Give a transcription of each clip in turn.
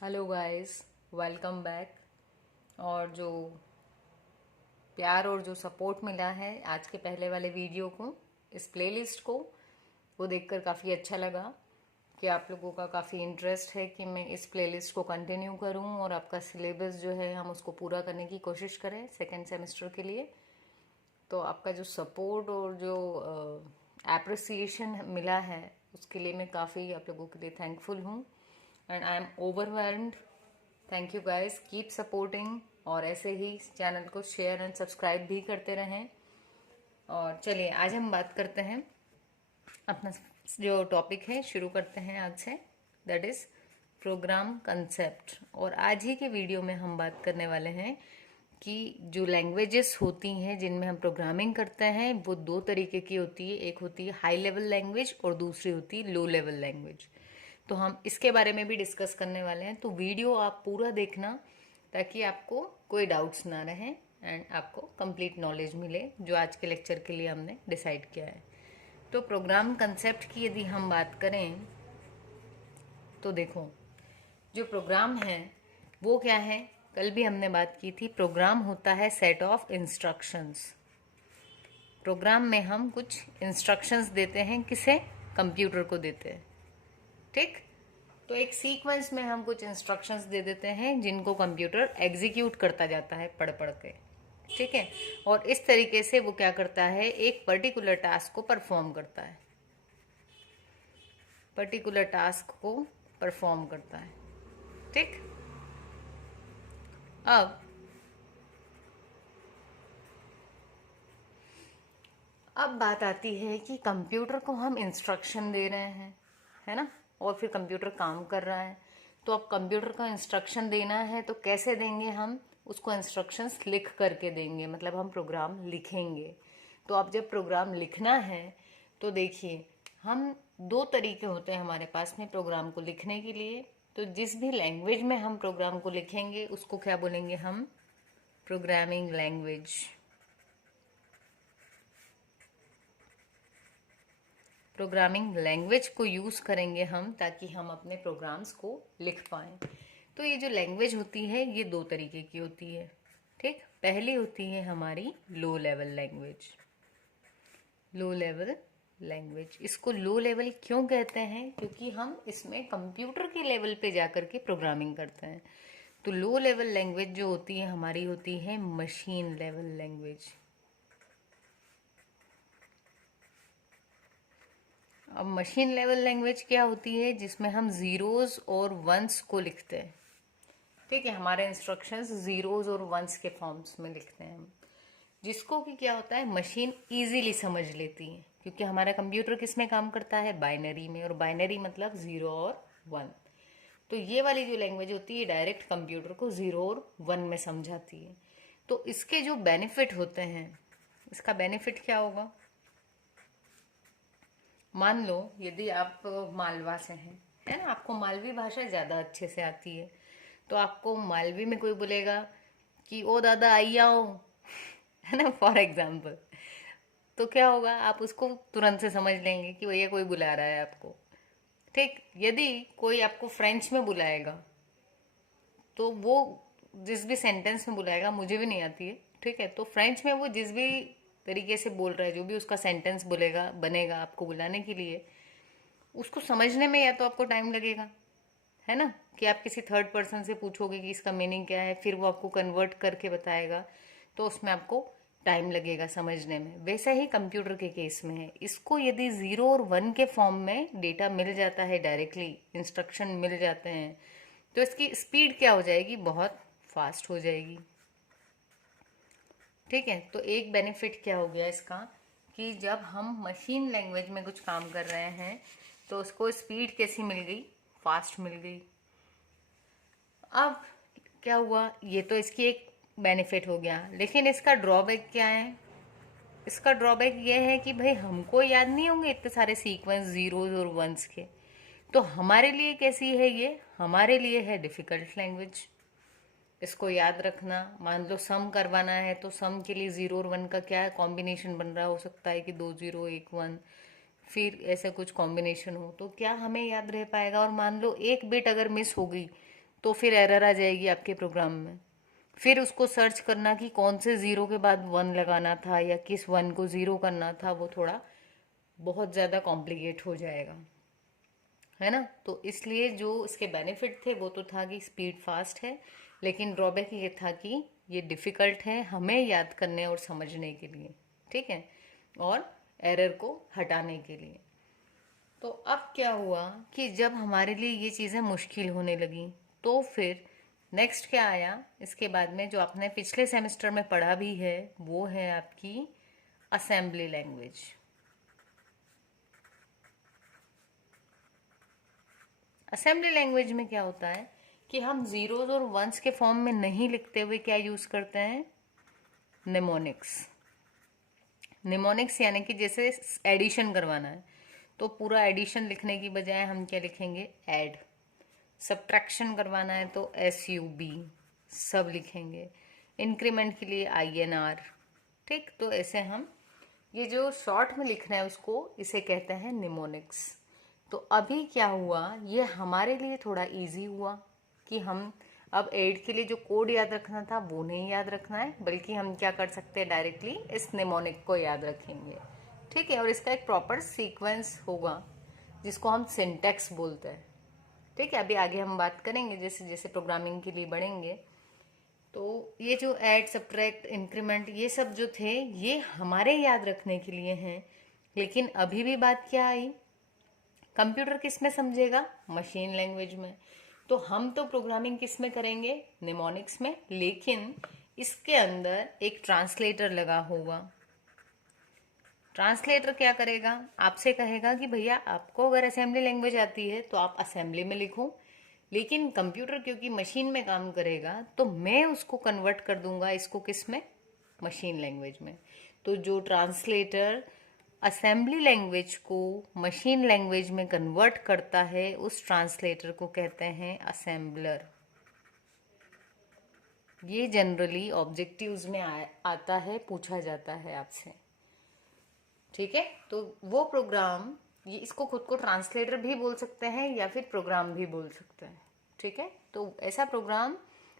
Hello guys, welcome back. और जो प्यार और जो सपोर्ट मिला है आज के पहले वाले वीडियो को, इस प्लेलिस्ट को, वो देखकर काफ़ी अच्छा लगा कि आप लोगों का काफ़ी इंटरेस्ट है कि मैं इस प्लेलिस्ट को कंटिन्यू करूं और आपका सिलेबस जो है हम उसको पूरा करने की कोशिश करें सेकेंड सेमेस्टर के लिए। तो आपका जो सपोर्ट और जो एप्रिसिएशन मिला है उसके लिए मैं काफ़ी आप लोगों के लिए थैंकफुल हूँ and I am overwhelmed. Thank you guys, keep supporting और ऐसे ही चैनल को शेयर एंड सब्सक्राइब भी करते रहें। और चलिए आज हम बात करते हैं अपना जो टॉपिक है, शुरू करते हैं आज से, दैट इज़ प्रोग्राम कंसेप्ट। और आज ही के वीडियो में हम बात करने वाले हैं कि जो लैंग्वेजेस होती हैं जिनमें हम प्रोग्रामिंग करते हैं वो दो तरीके की होती है। एक होती है हाई लेवल लैंग्वेज और दूसरी होती है लो लेवल लैंग्वेज। तो हम इसके बारे में भी डिस्कस करने वाले हैं, तो वीडियो आप पूरा देखना ताकि आपको कोई डाउट्स ना रहे एंड आपको कंप्लीट नॉलेज मिले जो आज के लेक्चर के लिए हमने डिसाइड किया है। तो प्रोग्राम कंसेप्ट की यदि हम बात करें तो देखो, जो प्रोग्राम है वो क्या है। कल भी हमने बात की थी, प्रोग्राम होता है सेट ऑफ इंस्ट्रक्शंस। प्रोग्राम में हम कुछ इंस्ट्रक्शंस देते हैं, किसे? कंप्यूटर को देते हैं, ठीक। तो एक सीक्वेंस में हम कुछ इंस्ट्रक्शंस दे देते हैं जिनको कंप्यूटर एग्जीक्यूट करता जाता है पढ़ पढ़ के, ठीक है। और इस तरीके से वो क्या करता है, एक पर्टिकुलर टास्क को परफॉर्म करता है, पर्टिकुलर टास्क को परफॉर्म करता है, ठीक। अब बात आती है कि कंप्यूटर को हम इंस्ट्रक्शन दे रहे हैं, है ना, और फिर कंप्यूटर काम कर रहा है। तो अब कंप्यूटर को इंस्ट्रक्शन देना है तो कैसे देंगे? हम उसको इंस्ट्रक्शंस लिख करके देंगे, मतलब हम प्रोग्राम लिखेंगे। तो अब जब प्रोग्राम लिखना है तो देखिए, हम दो तरीके होते हैं हमारे पास में प्रोग्राम को लिखने के लिए। तो जिस भी लैंग्वेज में हम प्रोग्राम को लिखेंगे उसको क्या बोलेंगे हम? Programming language. प्रोग्रामिंग लैंग्वेज को यूज़ करेंगे हम ताकि हम अपने प्रोग्राम्स को लिख पाएँ। तो ये जो लैंग्वेज होती है ये दो तरीके की होती है, ठीक। पहली होती है हमारी low level language. Low level language, इसको लो लेवल क्यों कहते हैं? क्योंकि हम इसमें कंप्यूटर के लेवल पे जाकर के प्रोग्रामिंग करते हैं। तो लो लेवल लैंग्वेज जो होती है हमारी होती है मशीन लेवल लैंग्वेज। अब मशीन लेवल लैंग्वेज क्या होती है? जिसमें हम जीरोज और वंस को लिखते हैं, ठीक है। हमारे इंस्ट्रक्शंस जीरोज और वंस के फॉर्म्स में लिखते हैं हम, जिसको कि क्या होता है, मशीन इजीली समझ लेती है। क्योंकि हमारा कंप्यूटर किस में काम करता है? बाइनरी में, और बाइनरी मतलब जीरो और वन। तो ये वाली जो लैंग्वेज होती है डायरेक्ट कंप्यूटर को जीरो और वन में समझाती है। तो इसके जो बेनिफिट होते हैं, इसका बेनिफिट क्या होगा? मान लो यदि आप मालवा से हैं, है ना, आपको मालवी भाषा ज़्यादा अच्छे से आती है, तो आपको मालवी में कोई बोलेगा कि ओ दादा आई आओ, है ना, फॉर एग्जाम्पल, तो क्या होगा, आप उसको तुरंत से समझ लेंगे कि भैया कोई बुला रहा है आपको, ठीक। यदि कोई आपको फ्रेंच में बुलाएगा तो वो जिस भी सेंटेंस में बुलाएगा, मुझे भी नहीं आती है, ठीक है, तो फ्रेंच में वो जिस भी तरीके से बोल रहा है, जो भी उसका सेंटेंस बोलेगा बनेगा आपको बुलाने के लिए, उसको समझने में या तो आपको टाइम लगेगा, है ना, कि आप किसी थर्ड पर्सन से पूछोगे कि इसका मीनिंग क्या है, फिर वो आपको कन्वर्ट करके बताएगा, तो उसमें आपको टाइम लगेगा समझने में। वैसा ही कंप्यूटर के केस में है, इसको यदि जीरो और वन के फॉर्म में डेटा मिल जाता है, डायरेक्टली इंस्ट्रक्शन मिल जाते हैं, तो इसकी स्पीड क्या हो जाएगी? बहुत फास्ट हो जाएगी, ठीक है। तो एक बेनिफिट क्या हो गया इसका, कि जब हम मशीन लैंग्वेज में कुछ काम कर रहे हैं तो उसको स्पीड कैसी मिल गई? फास्ट मिल गई। अब क्या हुआ, ये तो इसकी एक बेनिफिट हो गया, लेकिन इसका ड्रॉबैक क्या है? इसका ड्रॉबैक ये है कि भाई हमको याद नहीं होंगे इतने सारे सीक्वेंस जीरोज और वंस के। तो हमारे लिए कैसी है ये? हमारे लिए है डिफिकल्ट लैंग्वेज। इसको याद रखना, मान लो सम करवाना है तो सम के लिए जीरो और वन का क्या कॉम्बिनेशन बन रहा हो सकता है कि दो जीरो एक वन, फिर ऐसा कुछ कॉम्बिनेशन हो, तो क्या हमें याद रह पाएगा? और मान लो एक बिट अगर मिस हो गई तो फिर एरर आ जाएगी आपके प्रोग्राम में। फिर उसको सर्च करना कि कौन से ज़ीरो के बाद 1 लगाना था या किस 1 को ज़ीरो करना था, वो थोड़ा बहुत ज़्यादा कॉम्प्लिकेट हो जाएगा, है ना। तो इसलिए जो इसके बेनिफिट थे वो तो था कि स्पीड फास्ट है, लेकिन ड्रॉबैक ये था कि ये डिफ़िकल्ट है हमें याद करने और समझने के लिए, ठीक है, और एरर को हटाने के लिए। तो अब क्या हुआ कि जब हमारे लिए ये चीज़ें मुश्किल होने लगी, तो फिर नेक्स्ट क्या आया इसके बाद में, जो आपने पिछले सेमेस्टर में पढ़ा भी है, वो है आपकी असेंबली लैंग्वेज। असेंबली लैंग्वेज में क्या होता है कि हम जीरोज और वंस के फॉर्म में नहीं लिखते हुए क्या यूज करते हैं, निमोनिक्स। निमोनिक्स यानी कि जैसे एडिशन करवाना है तो पूरा एडिशन लिखने की बजाय हम क्या लिखेंगे, ऐड। सब्ट्रैक्शन करवाना है तो SUB सब लिखेंगे। इंक्रीमेंट के लिए INR, ठीक। तो ऐसे हम ये जो शॉर्ट में लिखना है उसको, इसे कहते हैं निमोनिक्स। तो अभी क्या हुआ, ये हमारे लिए थोड़ा इजी हुआ कि हम अब एड के लिए जो कोड याद रखना था वो नहीं याद रखना है, बल्कि हम क्या कर सकते हैं, डायरेक्टली इस निमोनिक को याद रखेंगे, ठीक है। और इसका एक प्रॉपर सीक्वेंस होगा जिसको हम सिंटैक्स बोलते हैं, ठीक है। अभी आगे हम बात करेंगे जैसे जैसे प्रोग्रामिंग के लिए बढ़ेंगे। तो ये जो ऐड, सब्ट्रैक्ट, इंक्रीमेंट, ये सब जो थे ये हमारे याद रखने के लिए हैं। लेकिन अभी भी बात क्या आई, कंप्यूटर किस में समझेगा, मशीन लैंग्वेज में। तो हम तो प्रोग्रामिंग किस में करेंगे, निमोनिक्स में, लेकिन इसके अंदर एक ट्रांसलेटर लगा होगा। ट्रांसलेटर क्या करेगा, आपसे कहेगा कि भैया आपको अगर असेंबली लैंग्वेज आती है तो आप असेंबली में लिखो, लेकिन कंप्यूटर क्योंकि मशीन में काम करेगा तो मैं उसको कन्वर्ट कर दूंगा इसको किस में, मशीन लैंग्वेज में। तो जो ट्रांसलेटर असेंबली लैंग्वेज को मशीन लैंग्वेज में कन्वर्ट करता है उस ट्रांसलेटर को कहते हैं असेंबलर। ये जनरली ऑब्जेक्टिव्स में आता है, पूछा जाता है आपसे, ठीक है। तो वो प्रोग्राम, ये इसको खुद को ट्रांसलेटर भी बोल सकते हैं या फिर प्रोग्राम भी बोल सकते हैं, ठीक है। तो ऐसा प्रोग्राम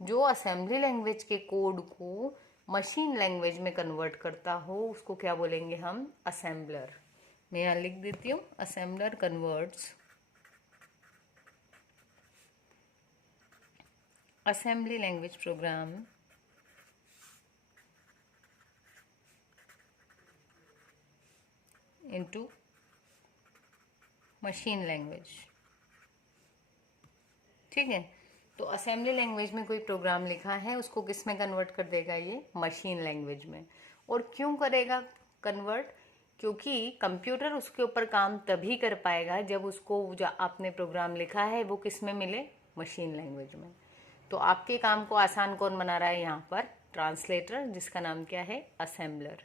जो असेंबली लैंग्वेज के कोड को मशीन लैंग्वेज में कन्वर्ट करता हो उसको क्या बोलेंगे हम, असेंबलर। मैं यहाँ लिख देती हूँ, assembler converts assembly language program into machine language, ठीक है। तो असेंबली लैंग्वेज में कोई प्रोग्राम लिखा है उसको किस में कन्वर्ट कर देगा, ये मशीन लैंग्वेज में। और क्यों करेगा कन्वर्ट, क्योंकि कंप्यूटर उसके ऊपर काम तभी कर पाएगा जब उसको जो आपने प्रोग्राम लिखा है वो किस में मिले, मशीन लैंग्वेज में। तो आपके काम को आसान कौन बना रहा है यहाँ पर, ट्रांसलेटर, जिसका नाम क्या है, असेंबलर।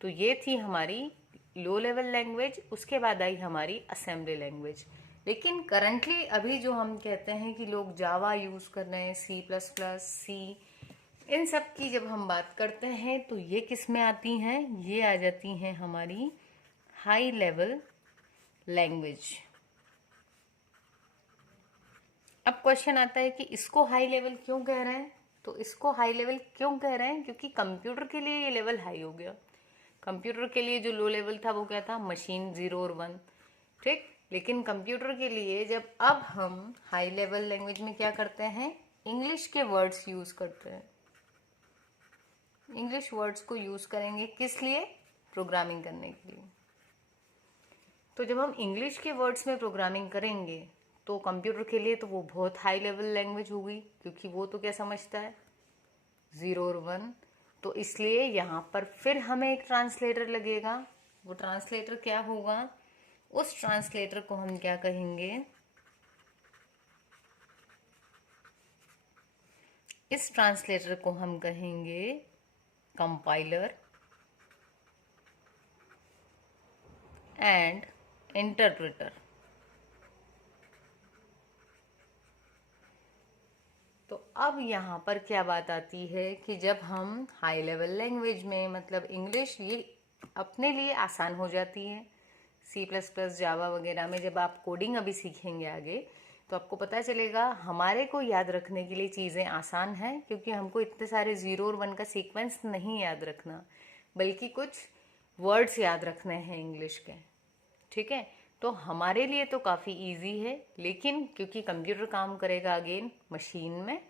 तो ये थी हमारी लो लेवल लैंग्वेज, उसके बाद आई हमारी असेंबली लैंग्वेज। लेकिन करंटली अभी जो हम कहते हैं कि लोग जावा यूज़ कर रहे हैं, C++, इन सब की जब हम बात करते हैं तो ये किस में आती हैं, ये आ जाती हैं हमारी हाई लेवल लैंग्वेज। अब क्वेश्चन आता है कि इसको हाई लेवल क्यों कह रहे हैं, तो इसको हाई लेवल क्यों कह रहे हैं, क्योंकि कंप्यूटर के लिए ये लेवल हाई हो गया। कंप्यूटर के लिए जो लो लेवल था वो क्या था, मशीन 0 और 1, ठीक। लेकिन कंप्यूटर के लिए जब अब हम हाई लेवल लैंग्वेज में क्या करते हैं, इंग्लिश के वर्ड्स यूज करते हैं। इंग्लिश वर्ड्स को यूज करेंगे किस लिए, प्रोग्रामिंग करने के लिए। तो जब हम इंग्लिश के वर्ड्स में प्रोग्रामिंग करेंगे तो कंप्यूटर के लिए तो वो बहुत हाई लेवल लैंग्वेज होगी, क्योंकि वो तो क्या समझता है, 0 और 1। तो इसलिए यहाँ पर फिर हमें एक ट्रांसलेटर लगेगा। वो ट्रांसलेटर क्या होगा, उस ट्रांसलेटर को हम क्या कहेंगे, इस ट्रांसलेटर को हम कहेंगे कंपाइलर एंड इंटरप्रेटर। तो अब यहाँ पर क्या बात आती है कि जब हम हाई लेवल लैंग्वेज में, मतलब इंग्लिश, ये अपने लिए आसान हो जाती है, C++, जावा वगैरह में जब आप कोडिंग अभी सीखेंगे आगे, तो आपको पता चलेगा हमारे को याद रखने के लिए चीज़ें आसान हैं, क्योंकि हमको इतने सारे 0 और 1 का सीक्वेंस नहीं याद रखना, बल्कि कुछ वर्ड्स याद रखने हैं इंग्लिश के। ठीक है, तो हमारे लिए तो काफ़ी इजी है, लेकिन क्योंकि कंप्यूटर काम करेगा अगेन मशीन में,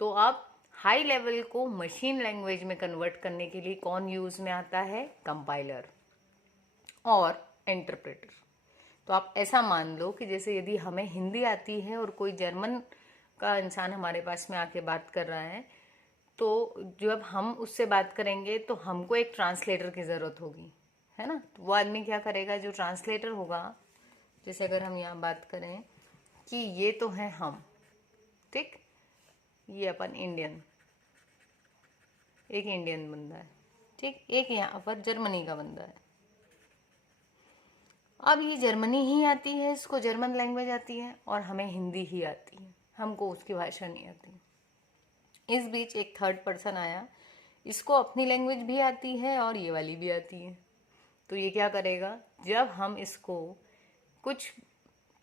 तो आप हाई लेवल को मशीन लैंग्वेज में कन्वर्ट करने के लिए कौन यूज़ में आता है? कंपाइलर और इंटरप्रेटर। तो आप ऐसा मान लो कि जैसे यदि हमें हिंदी आती है और कोई जर्मन का इंसान हमारे पास में आके बात कर रहा है, तो जब हम उससे बात करेंगे तो हमको एक ट्रांसलेटर की ज़रूरत होगी, है ना। तो वो आदमी क्या करेगा? जो ट्रांसलेटर होगा, जैसे अगर हम यहाँ बात करें कि ये तो है हम, ठीक, ये अपन इंडियन, एक इंडियन बंदा है, ठीक, एक यहाँ पर जर्मनी का बंदा है। अब ये जर्मनी ही आती है, इसको जर्मन लैंग्वेज आती है, और हमें हिंदी ही आती है, हमको उसकी भाषा नहीं आती। इस बीच एक थर्ड पर्सन आया, इसको अपनी लैंग्वेज भी आती है और ये वाली भी आती है। तो ये क्या करेगा? जब हम इसको कुछ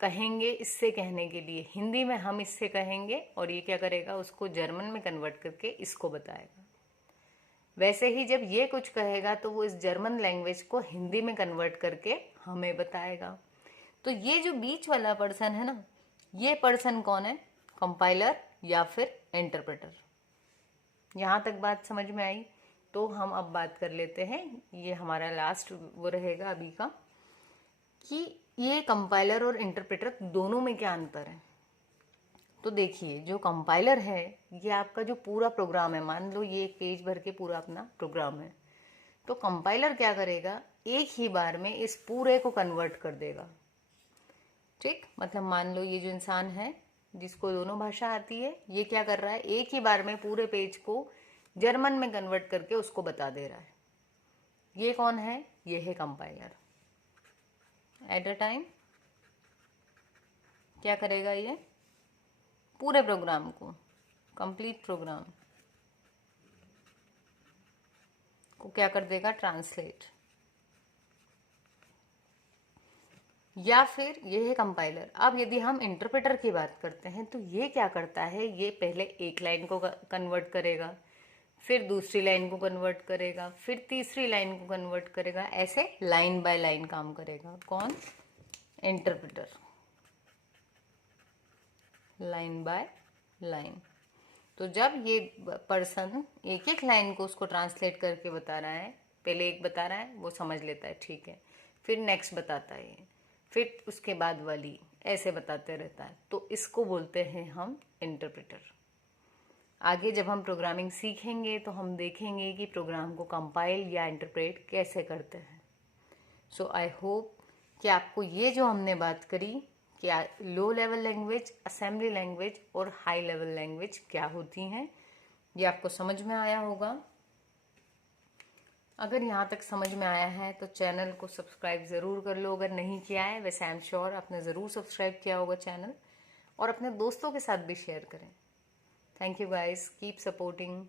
कहेंगे इससे कहने के लिए, हिंदी में हम इससे कहेंगे और ये क्या करेगा? उसको जर्मन में कन्वर्ट करके इसको बताएगा। वैसे ही जब ये कुछ कहेगा तो वो इस जर्मन लैंग्वेज को हिंदी में कन्वर्ट करके हमें बताएगा। तो ये जो बीच वाला पर्सन है ना, ये पर्सन कौन है? कंपाइलर या फिर इंटरप्रेटर। यहाँ तक बात समझ में आई? तो हम अब बात कर लेते हैं, ये हमारा लास्ट वो रहेगा अभी का, कि ये कंपाइलर और इंटरप्रेटर दोनों में क्या अंतर है। तो देखिए, जो कंपाइलर है ये आपका जो पूरा प्रोग्राम है, मान लो ये एक पेज भर के पूरा अपना प्रोग्राम है, तो कंपाइलर क्या करेगा? एक ही बार में इस पूरे को कन्वर्ट कर देगा। ठीक, मतलब मान लो ये जो इंसान है जिसको दोनों भाषा आती है, ये क्या कर रहा है? एक ही बार में पूरे पेज को जर्मन में कन्वर्ट करके उसको बता दे रहा है। ये कौन है? ये है कंपाइलर। एट अ टाइम क्या करेगा? ये पूरे प्रोग्राम को, कंप्लीट प्रोग्राम को क्या कर देगा? ट्रांसलेट। या फिर ये है कंपाइलर। अब यदि हम इंटरप्रेटर की बात करते हैं तो ये क्या करता है? ये पहले एक लाइन को कन्वर्ट करेगा, फिर दूसरी लाइन को कन्वर्ट करेगा, फिर तीसरी लाइन को कन्वर्ट करेगा, ऐसे लाइन बाय लाइन काम करेगा। कौन? इंटरप्रेटर। Line by line. तो जब ये पर्सन एक एक लाइन को उसको ट्रांसलेट करके बता रहा है, पहले एक बता रहा है, वो समझ लेता है, ठीक है, फिर नेक्स्ट बताता है, फिर उसके बाद वाली, ऐसे बताते रहता है, तो इसको बोलते हैं हम इंटरप्रेटर। आगे जब हम प्रोग्रामिंग सीखेंगे तो हम देखेंगे कि प्रोग्राम को कंपाइल या इंटरप्रेट कैसे करते हैं। सो आई होप कि आपको ये जो हमने बात करी कि low level language, assembly language और हाई लेवल लैंग्वेज क्या होती हैं, ये आपको समझ में आया होगा। अगर यहाँ तक समझ में आया है तो चैनल को सब्सक्राइब ज़रूर कर लो, अगर नहीं किया है। वैसे आई एम श्योर आपने ज़रूर सब्सक्राइब किया होगा चैनल, और अपने दोस्तों के साथ भी शेयर करें। Thank you guys, keep supporting.